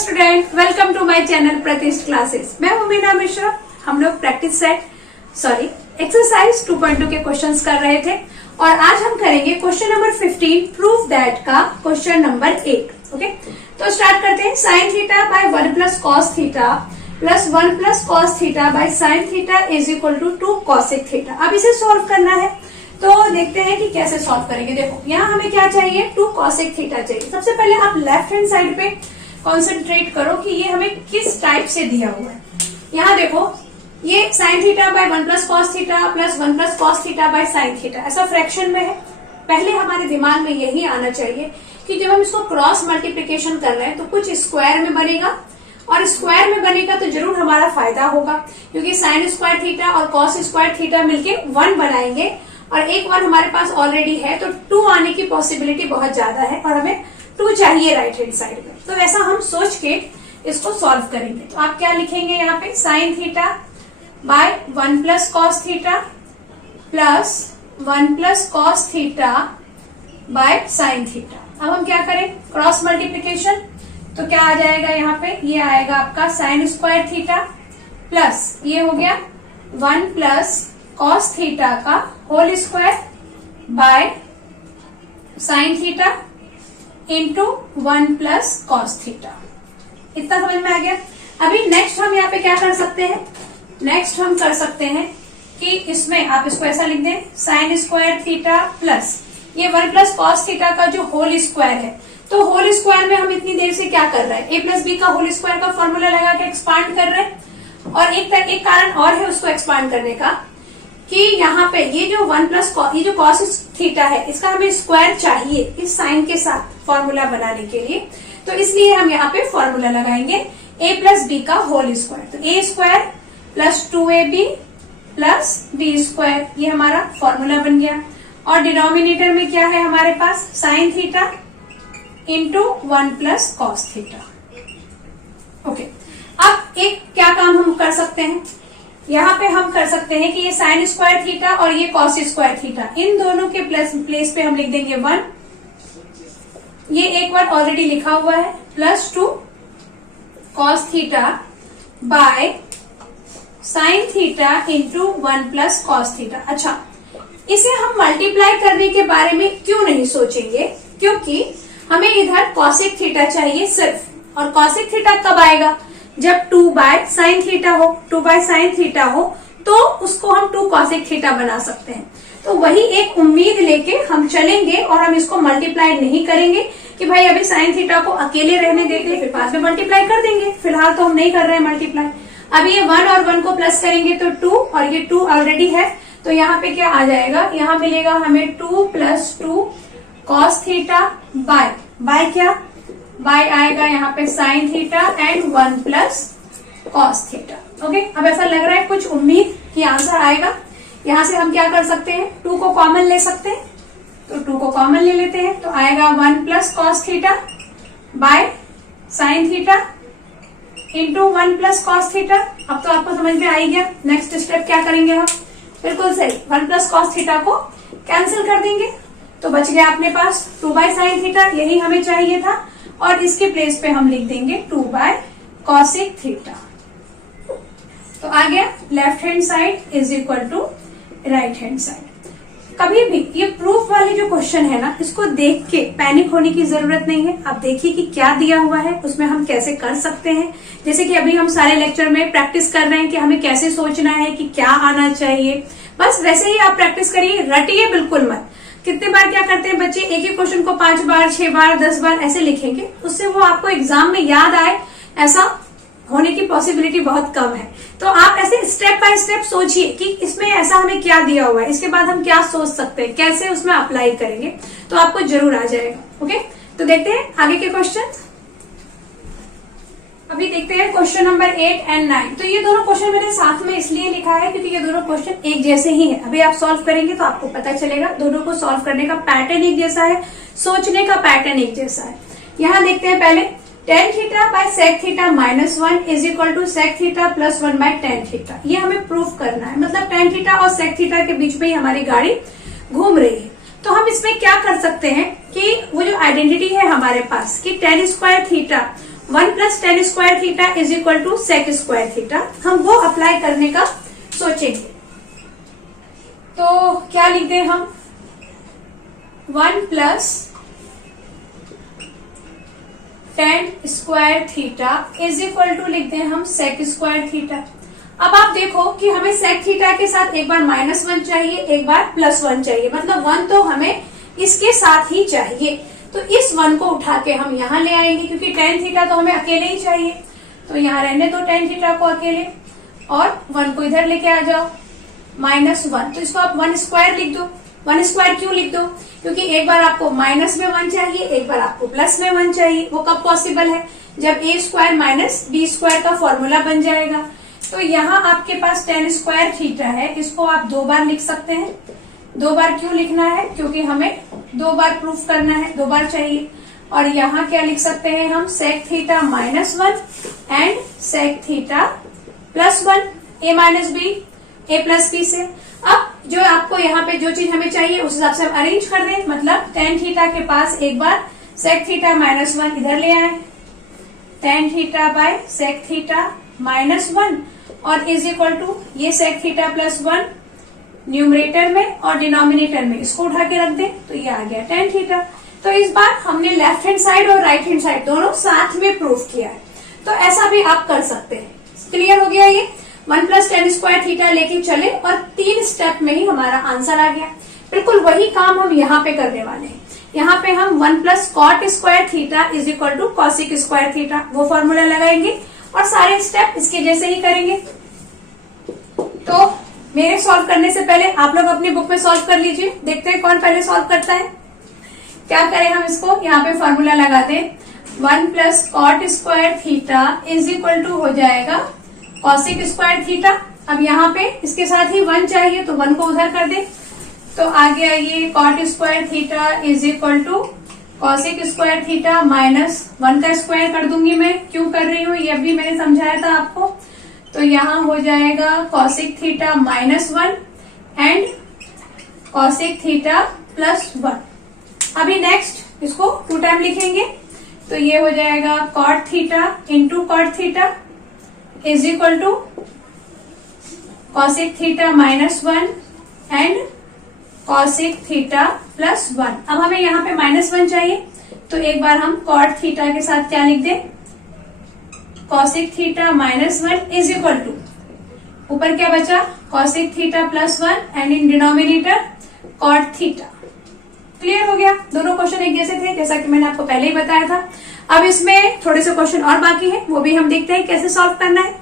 Student, welcome to my channel Pratishth classes. मैं हूं मीना मिश्रा। हम लोग एक्सरसाइज 2.2 के क्वेश्चंस कर रहे थे और आज हम करेंगे क्वेश्चन नंबर 15 प्रूफ दैट का क्वेश्चन नंबर 8। ओके, तो स्टार्ट करते हैं। Sine theta by 1 plus cos theta plus 1 plus cos theta by sine theta is equal to 2 cosec theta. अब इसे सॉल्व करना है तो देखते हैं कि कैसे सॉल्व करेंगे। देखो यहाँ हमें क्या चाहिए, 2 कॉसेक थीटा चाहिए। सबसे पहले आप लेफ्ट हैंड साइड पे कॉन्सेंट्रेट करो कि ये हमें किस टाइप से दिया हुआ है। यहाँ देखो, ये sign theta by 1 plus cos theta plus 1 plus cos theta by sine theta ऐसा फ्रैक्शन में है। पहले हमारे दिमाग में यही आना चाहिए कि जब हम इसको क्रॉस मल्टीप्लीकेशन कर रहे हैं तो कुछ स्क्वायर में बनेगा, और स्क्वायर में बनेगा तो जरूर हमारा फायदा होगा, क्योंकि साइन स्क्वायर थीटा और कॉस स्क्वायर थीटा मिलके 1 बनाएंगे और एक 1 हमारे पास ऑलरेडी है, तो 2 आने की पॉसिबिलिटी बहुत ज्यादा है और हमें 2 चाहिए राइट हैंड साइड में। तो ऐसा हम सोच के इसको सॉल्व करेंगे। तो आप क्या लिखेंगे यहाँ पे, sign theta by 1 plus cos theta plus 1 plus cos theta by sine theta. अब हम क्या करें, क्रॉस मल्टीप्लीकेशन, तो क्या आ जाएगा यहाँ पे, ये आएगा आपका साइन स्क्वायर थीटा प्लस ये हो गया 1 प्लस कॉस थीटा का whole square by sine theta into 1 plus cos theta. इतना समझ में आ गया। अभी नेक्स्ट हम यहाँ पे क्या कर सकते हैं, नेक्स्ट हम कर सकते हैं कि इसमें आप इसको ऐसा लिख दें, साइन स्क्वायर थीटा प्लस ये 1 प्लस कॉस थीटा का जो होल स्क्वायर है। तो होल स्क्वायर में हम इतनी देर से क्या कर रहे हैं, ए प्लस बी का होल स्क्वायर का फॉर्मूला लगा के एक्सपांड कर रहे हैं। और एक कारण और है उसको एक्सपांड करने का कि यहाँ पे ये जो 1 प्लस ये जो कॉस थीटा है इसका हमें स्क्वायर चाहिए इस साइन के साथ फॉर्मूला बनाने के लिए। तो इसलिए हम यहाँ पे फॉर्मूला लगाएंगे a प्लस बी का होल स्क्वायर। तो a square plus 2ab plus b square, ये हमारा फॉर्मूला बन गया। और डिनोमिनेटर में क्या है हमारे पास, sine theta into 1 plus cos theta. Okay, अब एक क्या काम हम कर सकते हैं, यहाँ पे हम कर सकते हैं कि ये साइन स्क्वायर थीटा और ये कॉस स्क्वायर थीटा, इन दोनों के प्लेस पे हम लिख देंगे 1। ये एक बार ऑलरेडी लिखा हुआ है, plus 2 cos theta by sine theta into 1 plus cos theta. अच्छा, इसे हम मल्टीप्लाई करने के बारे में क्यों नहीं सोचेंगे, क्योंकि हमें इधर कॉसेक थीटा चाहिए सिर्फ, और कॉसेक थीटा कब आएगा, जब 2 बाय साइन थीटा हो। 2 बाय साइन थीटा हो तो उसको हम 2 कॉसेक थीटा बना सकते हैं। तो वही एक उम्मीद लेके हम चलेंगे और हम इसको मल्टीप्लाई नहीं करेंगे कि भाई अभी साइन थीटा को अकेले रहने देते फिर बाद में मल्टीप्लाई कर देंगे। फिलहाल तो हम नहीं कर रहे हैं मल्टीप्लाई। अभी ये 1 और 1 को प्लस करेंगे तो 2, और ये 2 ऑलरेडी है, तो यहाँ पे क्या आ जाएगा, यहाँ मिलेगा हमें 2 प्लस 2 कॉस थीटा बाय क्या, बाय आएगा यहाँ पे sine theta and 1 plus cos theta. Okay, अब ऐसा लग रहा है कुछ उम्मीद कि आंसर आएगा। यहाँ से हम क्या कर सकते हैं, 2 को कॉमन ले सकते हैं, तो 2 को कॉमन ले लेते हैं, तो आएगा 1 plus cos theta by sine theta into 1 plus cos theta. अब तो आपको समझ में आ ही गया। नेक्स्ट स्टेप क्या करेंगे हम, बिल्कुल सही, 1 प्लस कॉस थीटा को कैंसिल कर देंगे, तो बच गया अपने पास 2 बाय साइन थीटा, यही हमें चाहिए था, और इसके प्लेस पे हम लिख देंगे 2 बाय कॉसेक थीटा। तो आ गया left hand side is equal to right hand side. कभी भी ये प्रूफ वाले जो क्वेश्चन है ना, इसको देख के पैनिक होने की जरूरत नहीं है। आप देखिए कि क्या दिया हुआ है, उसमें हम कैसे कर सकते हैं। जैसे कि अभी हम सारे लेक्चर में प्रैक्टिस कर रहे हैं कि हमें कैसे सोचना है, कि क्या आना चाहिए, बस वैसे ही आप प्रैक्टिस करिए, रटिए बिल्कुल मत। कितने बार क्या करते हैं बच्चे, एक ही क्वेश्चन को 5 बार 6 बार 10 बार ऐसे लिखेंगे, उससे वो आपको एग्जाम में याद आए, ऐसा होने की पॉसिबिलिटी बहुत कम है। तो आप ऐसे स्टेप बाय स्टेप सोचिए कि इसमें ऐसा हमें क्या दिया हुआ है, इसके बाद हम क्या सोच सकते हैं, कैसे उसमें अप्लाई करेंगे, तो आपको जरूर आ जाएगा। ओके, तो देखते हैं आगे के क्वेश्चन। अभी देखते हैं क्वेश्चन नंबर 8 एंड 9। तो ये दोनों क्वेश्चन मैंने साथ में इसलिए लिखा है क्योंकि ये दोनों क्वेश्चन एक जैसे ही है। अभी आप सॉल्व करेंगे तो आपको पता चलेगा, दोनों को सॉल्व करने का पैटर्न एक जैसा है, सोचने का पैटर्न एक जैसा है। यहाँ देखते हैं पहले, tan theta by sec theta -1 is equal to sec theta plus 1 by tan theta. ये हमें प्रूफ करना है, मतलब टेन थीटा और सेक थीटा के बीच में ही हमारी गाड़ी घूम रही है। तो हम इसमें क्या कर सकते हैं कि वो जो आइडेंटिटी है हमारे पास कि tan square theta 1 plus tan square theta is equal to sec square theta, हम वो अप्लाई करने का सोचेंगे। तो क्या लिखते हैं हम, 1 plus tan square theta is equal to लिखते हैं हम सेक स्क्वायर थीटा। अब आप देखो कि हमें सेक थीटा के साथ एक बार -1 चाहिए, एक बार +1 चाहिए, मतलब 1 तो हमें इसके साथ ही चाहिए। तो इस 1 को उठा के हम यहाँ ले आएंगे, क्योंकि टेन थीटा तो हमें अकेले ही चाहिए, तो यहाँ रहने दो टेन थीटा को अकेले, और 1 को इधर लेके आ जाओ, -1। तो इसको आप 1 स्क्वायर लिख दो। 1 स्क्वायर क्यों लिख दो, क्योंकि एक बार आपको माइनस में 1 चाहिए, एक बार आपको प्लस में 1 चाहिए। वो कब पॉसिबल है, जब a square minus b square का फॉर्मूला बन जाएगा। तो यहाँ आपके पास टेन स्क्वायर थीटा है, इसको आप 2 बार लिख सकते हैं। 2 बार क्यों लिखना है, क्योंकि हमें 2 बार प्रूफ करना है, 2 बार चाहिए। और यहाँ क्या लिख सकते हैं हम, sec theta -1 and sec theta +1, a minus b a plus b से। अब जो आपको यहाँ पे जो चीज हमें चाहिए उस हिसाब से हम अरेंज कर दें, मतलब टेन थीटा के पास एक बार सेक थीटा -1 इधर ले आए, tan theta by sec theta -1 और इज इक्वल टू ये सेक थीटा +1 न्यूमरेटर में और डिनोमिनेटर में इसको उठा के रख दे, तो ये आ गया टेन थीटा। तो इस बार हमने लेफ्ट हैंड साइड और राइट हैंड साइड दोनों साथ में प्रूफ किया है, तो ऐसा भी आप कर सकते हैं। क्लियर हो गया ये, 1 प्लस टेन स्क्वायर थीटा लेके चले और 3 स्टेप में ही हमारा आंसर आ गया। बिल्कुल वही काम हम यहाँ पे करने वाले हैं। यहाँ पे हम 1 plus cot square theta is equal to cosec square theta वो फॉर्मूला लगाएंगे और सारे स्टेप इसके जैसे ही करेंगे। तो मेरे सॉल्व करने से पहले आप लोग अपनी बुक में सॉल्व कर लीजिए, देखते हैं कौन पहले सॉल्व करता है। क्या करें हम इसको, यहाँ पे फॉर्मूला लगाते हैं, 1 plus cot square theta is equal to हो जाएगा कॉसिक स्क्वायर थीटा। अब यहाँ पे इसके साथ ही 1 चाहिए, तो 1 को उधर कर दे, तो आ गया ये cot square theta is equal to cosec square theta -1 का स्क्वायर कर दूंगी मैं, क्यों कर रही हूँ ये भी मैंने समझाया था आपको। तो यहाँ हो जाएगा cosec theta -1 and cosec theta +1। अभी नेक्स्ट इसको 2 टाइम लिखेंगे, तो ये हो जाएगा cot theta into cot theta is equal to cosec theta -1 and cosec theta +1। अब हमें यहाँ पे -1 चाहिए, तो एक बार हम कॉट थीटा के साथ क्या लिख दें, cosec theta -1 is equal to ऊपर क्या बचा, cosec theta +1 and in denominator cot theta. Clear हो गया, दोनों क्वेश्चन एक जैसे थे, जैसा कि मैंने आपको पहले ही बताया था। अब इसमें थोड़े से क्वेश्चन और बाकी है, वो भी हम देखते हैं कैसे सॉल्व करना है।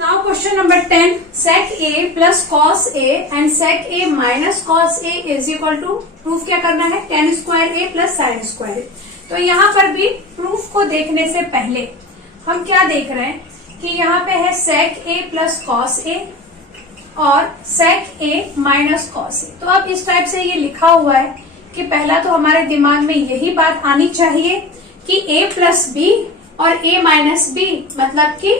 Now question number 10, sec a plus cos a and sec a minus cos a is equal to, proof क्या करना है, tan square a plus sine square a। तो यहाँ पर भी प्रूफ को देखने से पहले हम क्या देख रहे हैं कि यहाँ पे है sec a plus cos a और sec a minus cos a। तो अब इस टाइप से ये लिखा हुआ है कि पहला तो हमारे दिमाग में यही बात आनी चाहिए कि a प्लस बी और a माइनस बी मतलब कि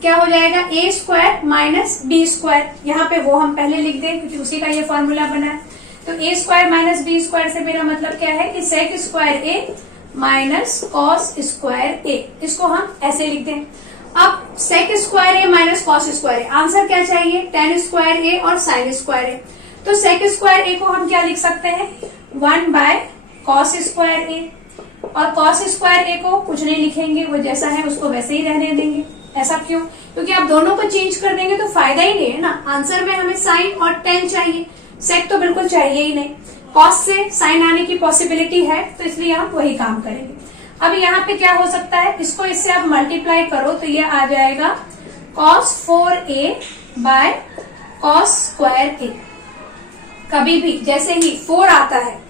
क्या हो जाएगा, a square minus B square. यहाँ पे वो हम पहले लिख दें क्योंकि उसी का ये फॉर्मूला बना है। तो a square minus B square से मेरा मतलब क्या है कि sec square a minus cos square a, इसको हम ऐसे लिख दें। अब sec square a minus cos square a, answer क्या चाहिए, टेन स्क्वायर a और साइन स्क्वायर a। तो सेक स्क्वायर a को हम क्या लिख सकते हैं, 1 बाय कॉस स्क्वायर a, और कॉस स्क्वायर a को कुछ नहीं लिखेंगे, वो जैसा है उसको वैसे ही रहने देंगे। ऐसा क्यों, क्योंकि आप दोनों को चेंज कर देंगे तो फायदा ही नहीं है ना। आंसर में हमें साइन और टेन चाहिए, सेक तो बिल्कुल चाहिए ही नहीं। कॉस से साइन आने की पॉसिबिलिटी है, तो इसलिए हम वही काम करेंगे। अब यहाँ पे क्या हो सकता है, इसको इससे आप मल्टीप्लाई करो तो ये आ जाएगा cos 4a bye cos square a। कभी भी जैसे ही 4 आता है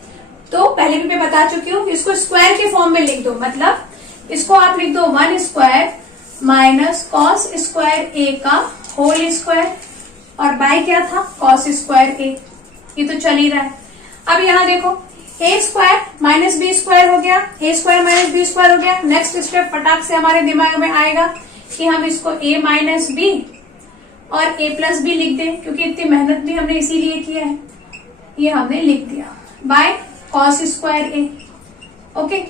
तो पहले भी मैं बता चुकी हूँ, इसको स्क्वायर के फॉर्म में लिख दो, मतलब इसको आप लिख दो 1 square minus cos square a का होल स्क्वायर और बाय क्या था, कॉस स्क्वायर a। ये तो चल ही रहा है। अब यहाँ देखो a square minus B square हो गया, a square minus B square हो गया। नेक्स्ट स्टेप फटाक से हमारे दिमाग में आएगा कि हम इसको a माइनस बी और a प्लस बी लिख दें, क्योंकि इतनी मेहनत भी हमने इसीलिए किया है, ये हमने लिख दिया bye cos square a। Okay,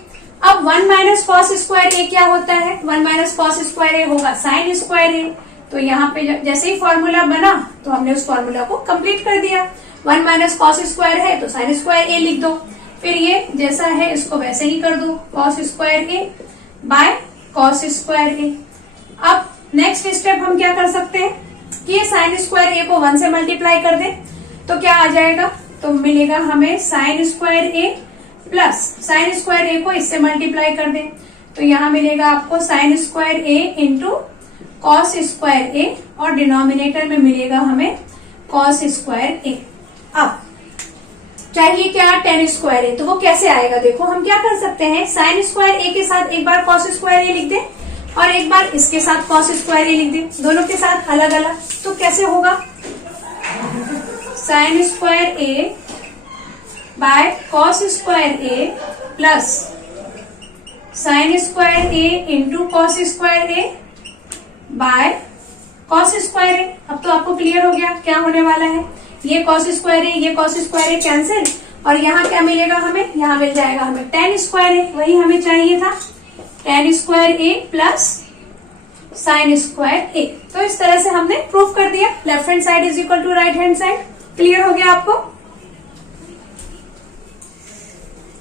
अब 1 माइनस कॉस स्क्वायर ए क्या होता है? 1 माइनस कॉस स्क्वायर ए होगा साइन स्क्वायर ए। तो यहाँ पे जैसे ही फॉर्मूला बना तो हमने उस फॉर्मूला को कंप्लीट कर दिया। 1 माइनस कॉस स्क्वायर है तो साइन स्क्वायर ए लिख दो, फिर ये जैसा है इसको वैसे ही कर दो, cos square A by cos square A. अब नेक्स्ट स्टेप हम क्या कर सकते हैं कि ये साइन स्क्वायर ए को 1 से मल्टीप्लाई कर दे तो क्या आ जाएगा? तो मिलेगा हमें sign square A plus sine square ए को इससे मल्टीप्लाई कर दे तो यहाँ मिलेगा आपको sign square A into cos square ए और डिनोमिनेटर में मिलेगा हमें कॉस स्क्वायर ए। अब चाहिए क्या? Ten square A. तो वो कैसे आएगा? देखो हम क्या कर सकते हैं, साइन स्क्वायर ए के साथ एक बार कॉस स्क्वायर ए लिख दे और एक बार इसके साथ कॉस स्क्वायर ए लिख दे, दोनों के साथ अलग अलग। तो कैसे होगा? Sine square A by cos square A plus sine square A into cos square A by cos square A. अब तो आपको क्लियर हो गया क्या होने वाला है। ये कॉस स्क्वायर ए, ये कॉस स्क्वायर ए कैंसिल और यहाँ क्या मिलेगा हमें? यहाँ मिल जाएगा हमें टेन स्क्वायर ए, वही हमें चाहिए था, tan square A plus sine square A. तो इस तरह से हमने प्रूव कर दिया left hand side is equal to right hand side. Clear हो गया आपको?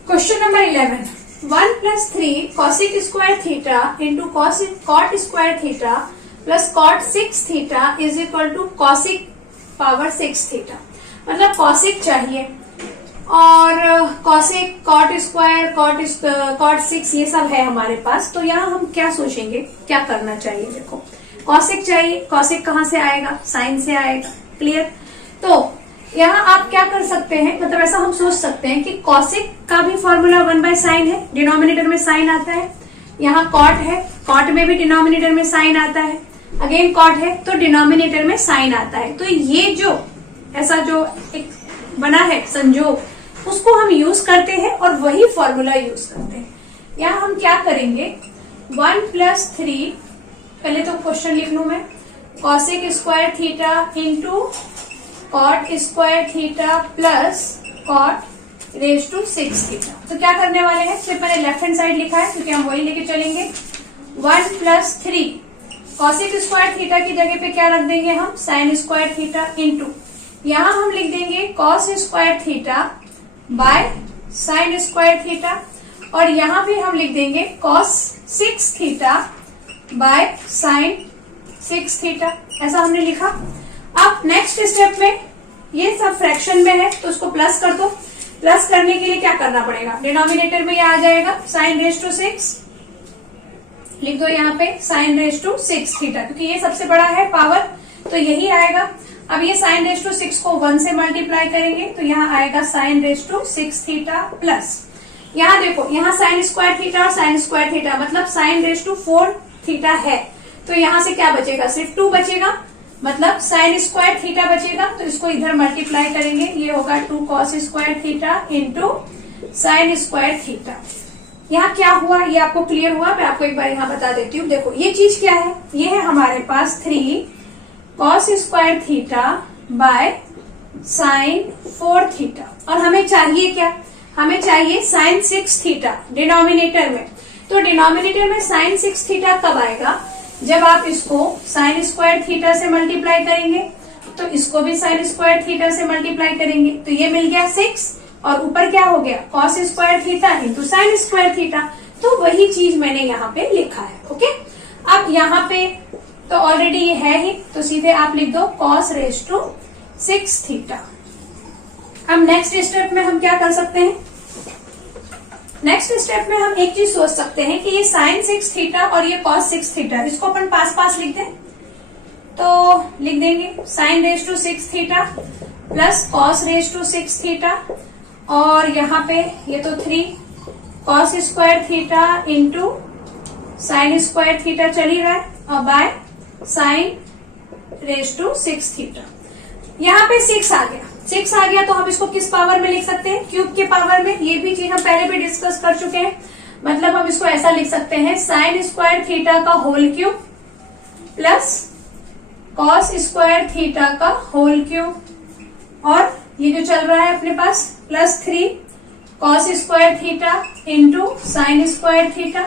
Question number 11, 1 plus 3 cosec square theta into cot square theta plus cot 6 theta is equal to cosec power 6 theta. मतलब कॉसिक चाहिए और cosec, cot square, cot 6 ये सब है हमारे पास। तो यहाँ हम क्या सोचेंगे, क्या करना चाहिए? देखो कॉसिक चाहिए, कॉसिक कहाँ से आएगा? साइन से आएगा। क्लियर? तो यहाँ आप क्या कर सकते हैं, मतलब ऐसा हम सोच सकते हैं कि कॉसिक का भी फॉर्मूला 1 बाय साइन है, डिनोमिनेटर में साइन आता है। यहाँ कॉट है, कॉट में भी डिनोमिनेटर में साइन आता है। अगेन कॉट है तो डिनोमिनेटर में साइन आता है। तो ये जो ऐसा जो एक बना है संयोग, उसको हम यूज करते हैं और वही फॉर्मूला यूज करते हैं। यहाँ हम क्या करेंगे, 1 प्लस 3, पहले तो क्वेश्चन लिख लू मैं, cosec square theta into cot square theta plus cot raise to 6 theta. तो क्या करने वाले हैं, सिर्फ मैंने लेफ्ट हैंड साइड लिखा है क्योंकि हम वही लेके चलेंगे। 1 प्लस 3 कॉसिक स्क्वायर थीटा की जगह पे क्या रख देंगे हम, साइन स्क्वायर थीटा इंटू, यहाँ हम लिख देंगे cos square theta by sign square theta और यहाँ भी हम लिख देंगे cos 6 theta by sign 6 theta. ऐसा हमने लिखा। अब नेक्स्ट स्टेप में ये सब फ्रैक्शन में है तो उसको प्लस कर दो। प्लस करने के लिए क्या करना पड़ेगा, डिनोमिनेटर में ये आ जाएगा साइन रेज टू 6, लिख दो यहाँ पे साइन रेज टू 6 थीटा, क्योंकि ये सबसे बड़ा है पावर तो यही आएगा। अब ये साइन रेज टू 6 को 1 से मल्टीप्लाई करेंगे तो यहाँ आएगा sine raise to 6 theta plus, यहाँ देखो यहाँ साइन स्क्वायर थीटा और साइन स्क्वायर थीटा मतलब साइन रेज टू 4 थीटा है। तो यहाँ से क्या बचेगा, सिर्फ 2 बचेगा, मतलब साइन स्क्वायर थीटा बचेगा। तो इसको इधर मल्टीप्लाई करेंगे, ये होगा 2 cos square theta into sine square theta. यहाँ क्या हुआ ये आपको क्लियर हुआ? मैं आपको एक बार यहाँ बता देती हूँ। देखो ये चीज क्या है, ये है हमारे पास 3 cos square theta by sign 4 theta और हमें चाहिए क्या, हमें चाहिए साइन 6 थीटा डिनोमिनेटर में। तो डिनोमिनेटर में साइन 6 थीटा कब आएगा, जब आप इसको साइन स्क्वायर थीटा से मल्टीप्लाई करेंगे तो इसको भी साइन स्क्वायर थीटा से मल्टीप्लाई करेंगे तो ये मिल गया 6 और ऊपर क्या हो गया cos square theta into sine square theta. तो वही चीज मैंने यहाँ पे लिखा है। ओके, अब यहाँ पे तो ऑलरेडी ये है ही तो सीधे आप लिख दो कॉस रेज टू 6 थीटा। अब नेक्स्ट स्टेप में हम क्या कर सकते हैं, नेक्स्ट स्टेप में हम एक चीज सोच सकते हैं कि ये साइन 6 थीटा और ये कॉस 6 थीटा, इसको अपन पास पास लिख दें तो लिख देंगे sine raise to 6 theta plus cos raise to 6 theta और यहाँ पे ये तो 3 cos square theta into sine square theta चल ही रहा है और by sine raise to 6 theta. यहाँ पे 6 आ गया, 6 आ गया तो हम इसको किस पावर में लिख सकते हैं, क्यूब के पावर में। ये भी चीज हम पहले भी डिस्कस कर चुके हैं। मतलब हम इसको ऐसा लिख सकते हैं साइन स्क्वायर थीटा का whole cube plus cos square theta का होल क्यूब और ये जो चल रहा है अपने पास plus 3 cos square theta into sine square theta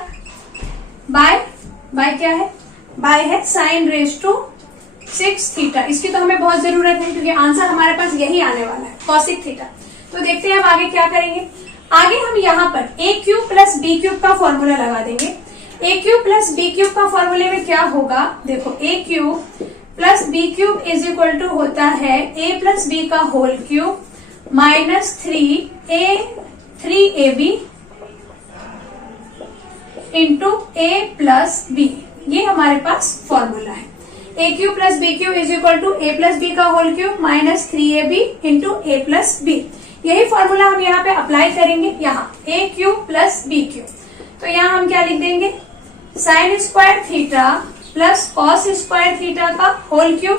by क्या है, बाय है साइन रेज टू 6 थीटा। इसकी तो हमें बहुत जरूरत है क्योंकि आंसर हमारे पास यही आने वाला है, कॉसिक थीटा। तो देखते हैं अब आगे क्या करेंगे। आगे हम यहाँ पर A cube plus B cube का फॉर्मूला लगा देंगे। A cube plus B cube का फॉर्मूले में क्या होगा, देखो A cube plus B cube is equal to होता है ए प्लस बी का whole cube minus 3ab into A plus B. ये हमारे पास फॉर्मूला है। A cube plus B cube is equal to A plus B का whole cube minus 3ab into A plus B. यही formula हम यहाँ पे अप्लाई करेंगे। यहाँ ए क्यूब प्लस बी क्यूब, तो यहाँ हम क्या लिख देंगे, sign square theta plus cos square theta का होल क्यूब,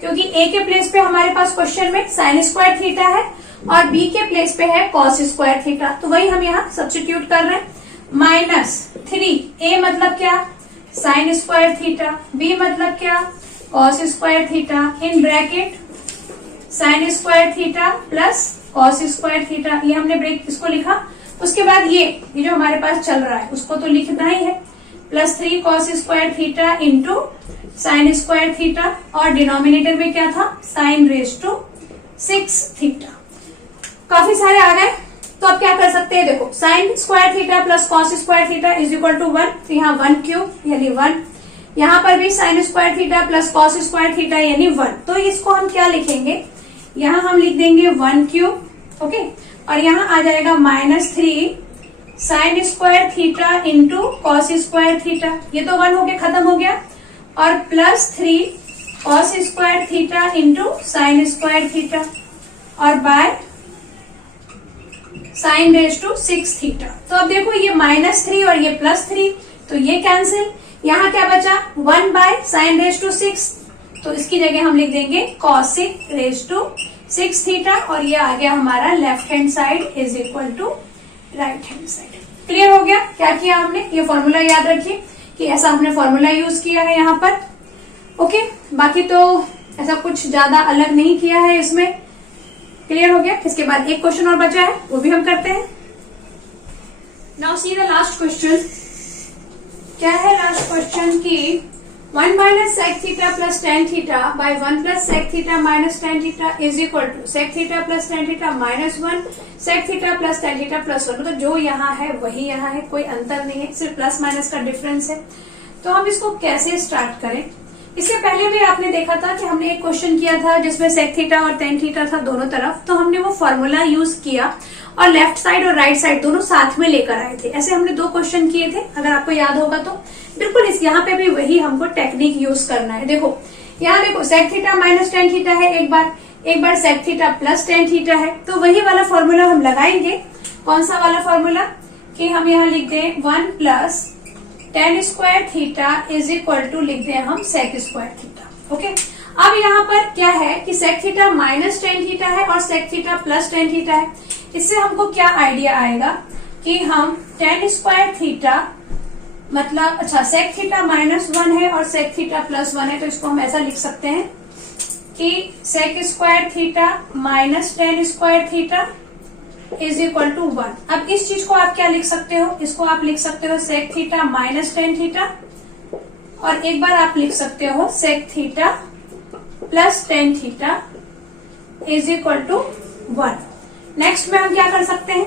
क्योंकि ए के प्लेस पे हमारे पास क्वेश्चन में साइन स्क्वायर थीटा है और बी के प्लेस पे है कॉस स्क्वायर थीटा, तो वही हम यहाँ सब्स्टिट्यूट कर रहे हैं। माइनस 3, ए मतलब क्या, साइन स्क्वायर थीटा, बी मतलब क्या, cos square theta, in bracket sign square theta plus cos square theta. ये हमने ब्रेक इसको लिखा। उसके बाद ये जो हमारे पास चल रहा है उसको तो लिखना ही है, plus 3 cos square theta into sine square theta, और डिनोमिनेटर में क्या था, साइन रेज टू 6 थीटा। काफी सारे आ गए, तो अब क्या कर सकते हैं, देखो sine square theta plus cos square theta is equal to 1, तो यहाँ 1 क्यूब यानी 1। यहाँ पर भी sign square theta plus cos square theta यानी 1, तो इसको हम क्या लिखेंगे, यहाँ हम लिख देंगे 1 क्यूब, ओके, और यहाँ आ जाएगा minus 3 sine square theta into cos square theta, ये तो 1 होके खत्म हो गया, और plus 3 cos square theta into sine square theta, और by sine raise to 6 theta. तो अब देखो ये -3 और ये +3, तो ये कैंसिल। यहाँ क्या बचा, 1 बाय साइन रेज टू 6, तो इसकी जगह हम लिख देंगे कॉसिक रेज टू 6 थीटा, और ये आ गया हमारा left hand side is equal to right hand side. Clear हो गया क्या किया हमने, ये फॉर्मूला याद रखिए कि ऐसा हमने फॉर्मूला यूज किया है यहाँ पर, ओके। बाकी तो ऐसा कुछ ज्यादा अलग नहीं किया है इसमें। क्लियर हो गया। इसके बाद एक क्वेश्चन और बचा है, वो भी हम करते हैं। Now see the last question. क्या है लास्ट क्वेश्चन की 1 minus sec theta plus tan theta by 1 plus sec theta minus tan theta is equal to sec theta plus tan theta minus 1 sec theta plus tan theta plus 1। तो जो यहाँ है वही यहाँ है, कोई अंतर नहीं है, सिर्फ प्लस माइनस का डिफरेंस है। तो हम इसको कैसे स्टार्ट करें, इससे पहले भी आपने देखा था कि हमने एक क्वेश्चन किया था जिसमें सेक थीटा और टेन थीटा था दोनों तरफ, तो हमने वो फॉर्मूला यूज किया और लेफ्ट साइड और राइट साइड दोनों साथ में लेकर आए थे। ऐसे हमने 2 क्वेश्चन किए थे, अगर आपको याद होगा तो। बिल्कुल इस यहाँ पे भी वही हमको टेक्निक यूज करना है। देखो यहाँ देखो sec theta minus tan theta है एक बार sec theta plus tan theta है, तो वही वाला फॉर्मूला हम लगाएंगे। कौन सा वाला फॉर्मूला, कि हम यहाँ लिख दें 1 plus tan square theta is equal to लिख दें हम सेक स्क्वायर थीटा, ओके। अब यहाँ पर क्या है कि sec theta minus tan theta है और sec theta plus tan theta है। इससे हमको क्या आइडिया आएगा कि हम टेन स्क्वायर थीटा मतलब अच्छा सेक थीटा -1 है और सेक थीटा +1 है, तो इसको हम ऐसा लिख सकते हैं कि sec square theta minus tan square theta is equal to 1। अब इस चीज को आप क्या लिख सकते हो, इसको आप लिख सकते हो sec theta minus tan theta, और एक बार आप लिख सकते हो sec theta plus tan theta is equal to 1। Next में हम क्या कर सकते हैं,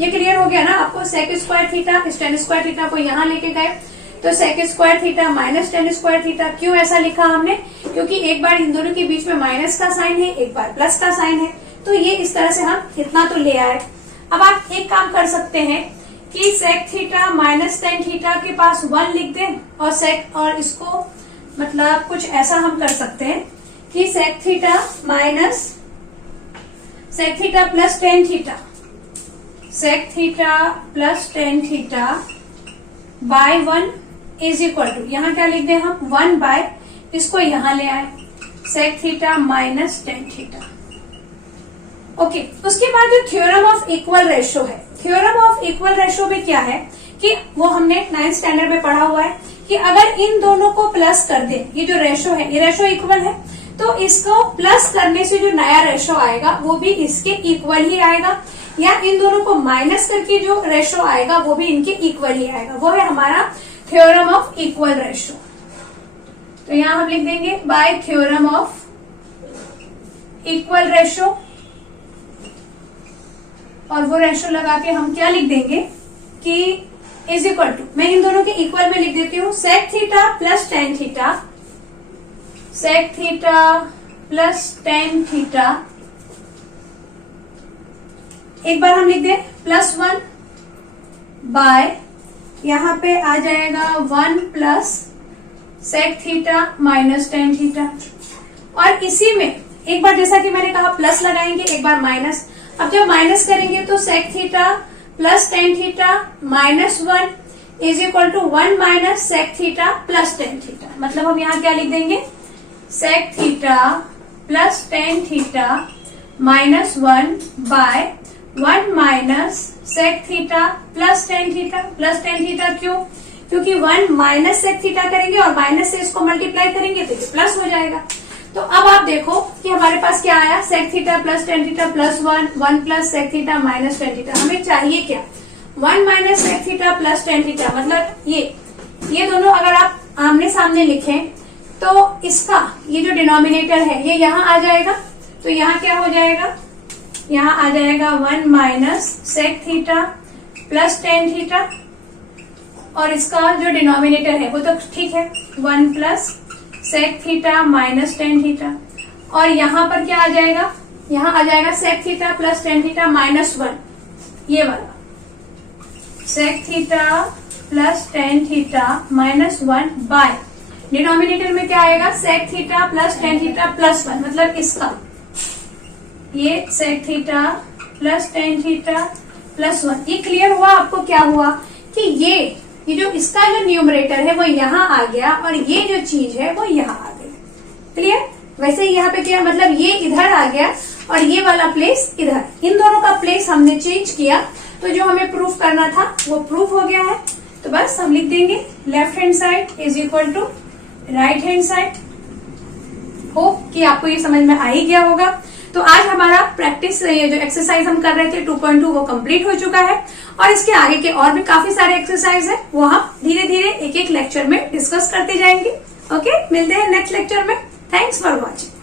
ये क्लियर हो गया ना आपको। सेक स्क्वायर थीटा, इस टेन स्क्वायर थीटा को यहाँ लेके गए, तो sec square theta minus tan square theta. क्यों ऐसा लिखा हमने, क्योंकि एक बार इन दोनों के बीच में माइनस का साइन है, एक बार प्लस का साइन है, तो ये इस तरह से हम इतना तो ले आए। अब आप एक काम कर सकते हैं कि sec theta minus tan theta के पास 1 लिख दें, और इसको मतलब कुछ ऐसा हम कर सकते हैं कि sec theta plus tan theta, sec theta plus tan theta by 1 is equal to, यहाँ क्या लिख दें हम 1 बाय, इसको यहाँ ले आए sec theta minus tan theta, okay. उसके बाद जो थ्योरम ऑफ इक्वल रेशो है, थ्योरम ऑफ इक्वल रेशो में क्या है कि वो हमने 9th स्टैंडर्ड में पढ़ा हुआ है कि अगर इन दोनों को प्लस कर दे, ये जो रेशो है ये रेशो इक्वल है, तो इसको प्लस करने से जो नया रेशो आएगा वो भी इसके इक्वल ही आएगा, या इन दोनों को माइनस करके जो रेशो आएगा वो भी इनके इक्वल ही आएगा। वो है हमारा थ्योरम ऑफ इक्वल रेशो। तो यहां हम लिख देंगे bye theorem of equal ratio, और वो रेशो लगा के हम क्या लिख देंगे कि इज इक्वल टू, मैं इन दोनों के इक्वल में लिख देती हूँ, sec theta plus tan theta, sec theta plus tan theta, एक बार हम लिख दें +1 बाय, यहां पे आ जाएगा 1 plus sec theta minus tan theta, और इसी में एक बार जैसा कि मैंने कहा प्लस लगाएंगे, एक बार माइनस। अब जब माइनस करेंगे तो sec theta plus tan theta -1 is equal to 1 minus sec theta plus tan theta. मतलब हम यहाँ क्या लिख देंगे, sec theta plus tan theta -1 by 1 minus sec theta plus tan theta. Plus tan theta क्यों? क्योंकि 1 माइनस सेक थीटा करेंगे और माइनस से इसको मल्टीप्लाई करेंगे तो ये प्लस हो जाएगा। तो अब आप देखो कि हमारे पास क्या आया, sec theta plus tan theta +1, 1 plus sec theta minus tan theta. हमें चाहिए क्या, 1 minus sec theta plus tan theta. मतलब ये दोनों अगर आप आमने सामने लिखें तो इसका ये जो डिनोमिनेटर है ये यहाँ आ जाएगा, तो यहाँ क्या हो जाएगा, यहाँ आ जाएगा 1 minus sec theta plus tan theta, और इसका जो डिनोमिनेटर है वो तो ठीक है 1 plus sec theta minus tan theta, और यहाँ पर क्या आ जाएगा, यहाँ आ जाएगा sec theta plus tan theta -1, ये वाला sec theta plus tan theta -1 by denominator में क्या आएगा, sec theta plus tan theta +1, मतलब इसका ये sec theta plus tan theta +1। ये क्लियर हुआ आपको? क्या हुआ कि ये जो इसका जो न्यूमरेटर है वो यहाँ आ गया और ये जो चीज है वो यहाँ आ गई। क्लियर? वैसे ही यहाँ पे क्या, मतलब ये इधर आ गया और ये वाला प्लेस इधर, इन दोनों का प्लेस हमने चेंज किया, तो जो हमें प्रूफ करना था वो प्रूफ हो गया है। तो बस हम लिख देंगे left hand side is equal to right hand side. Hope कि आपको ये समझ में आ ही गया होगा। तो आज हमारा प्रैक्टिस, ये जो एक्सरसाइज हम कर रहे थे 2.2 वो कंप्लीट हो चुका है, और इसके आगे के और भी काफी सारे एक्सरसाइज है वो हम धीरे धीरे एक एक लेक्चर में डिस्कस करते जाएंगे। ओके, मिलते हैं नेक्स्ट लेक्चर में। Thanks for watching.